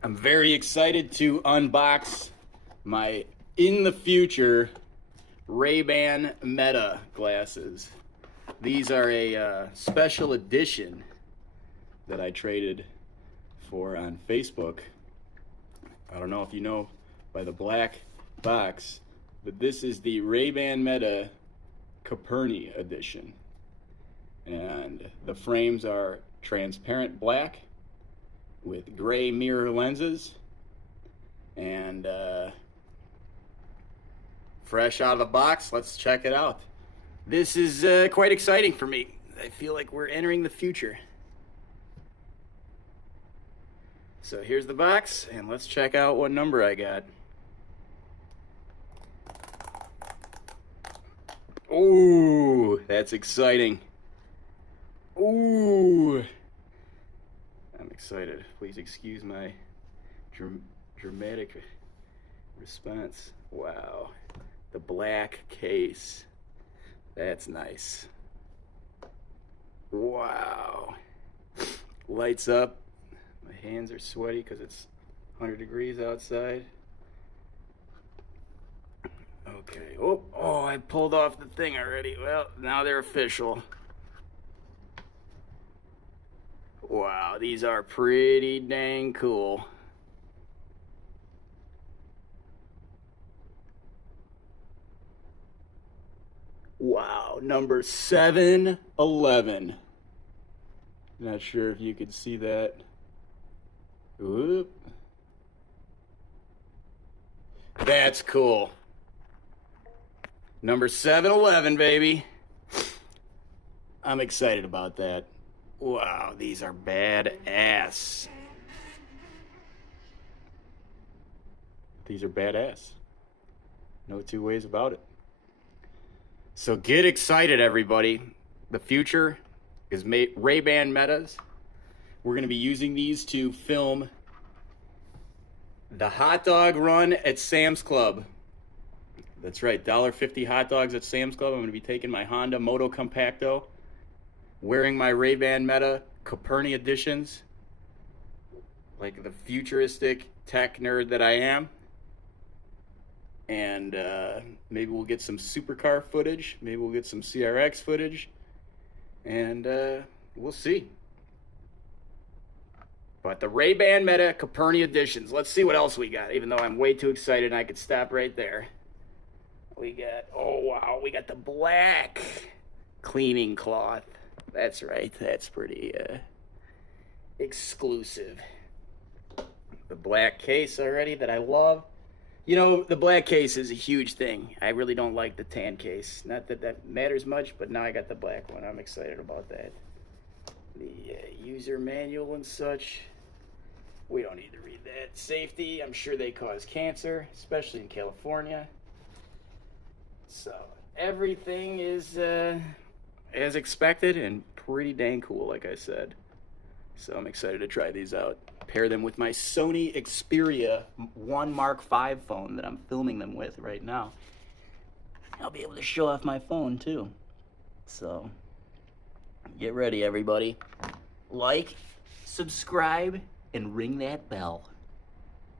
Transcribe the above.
I'm very excited to unbox my in the future Ray-Ban Meta glasses. These are a special edition that I traded for on Facebook. I don't know if you know by the black box, but this is the Ray-Ban Meta Coperni edition. And the frames are transparent black with gray mirror lenses, and fresh out of the box. Let's check it out. This is quite exciting for me. I feel like we're entering the future. So here's the box, and let's check out what number I got. Ooh, that's exciting. Ooh, I'm excited. Please excuse my dramatic response. Wow, the black case. That's nice. Wow. Lights up. My hands are sweaty because it's 100 degrees outside. Okay. Oh, I pulled off the thing already. Well, now they're official. Wow, these are pretty dang cool. Wow, number 711. Not sure if you could see that. Whoop. That's cool. Number 711, baby. I'm excited about that. Wow, these are badass. These are badass. No two ways about it. So get excited, everybody. The future is Ray-Ban Metas. We're going to be using these to film the hot dog run at Sam's Club. That's right, $1.50 hot dogs at Sam's Club. I'm going to be taking my Honda Motocompacto, wearing my Ray-Ban Meta Coperni editions, like the futuristic tech nerd that I am. And maybe we'll get some supercar footage. Maybe we'll get some CRX footage. And we'll see. But the Ray-Ban Meta Coperni editions. Let's see what else we got. Even though I'm way too excited, I could stop right there. We got, oh wow, we got the black cleaning cloth. That's right, that's pretty exclusive. The black case already that I love. You know, the black case is a huge thing. I really don't like the tan case. Not that that matters much, but now I got the black one. I'm excited about that. The user manual and such. We don't need to read that. Safety, I'm sure they cause cancer, especially in California. So everything is as expected and pretty dang cool, like I said. So I'm excited to try these out. Pair them with my Sony Xperia 1 Mark V phone that I'm filming them with right now. I'll be able to show off my phone too. So get ready, everybody. Like, subscribe, and ring that bell.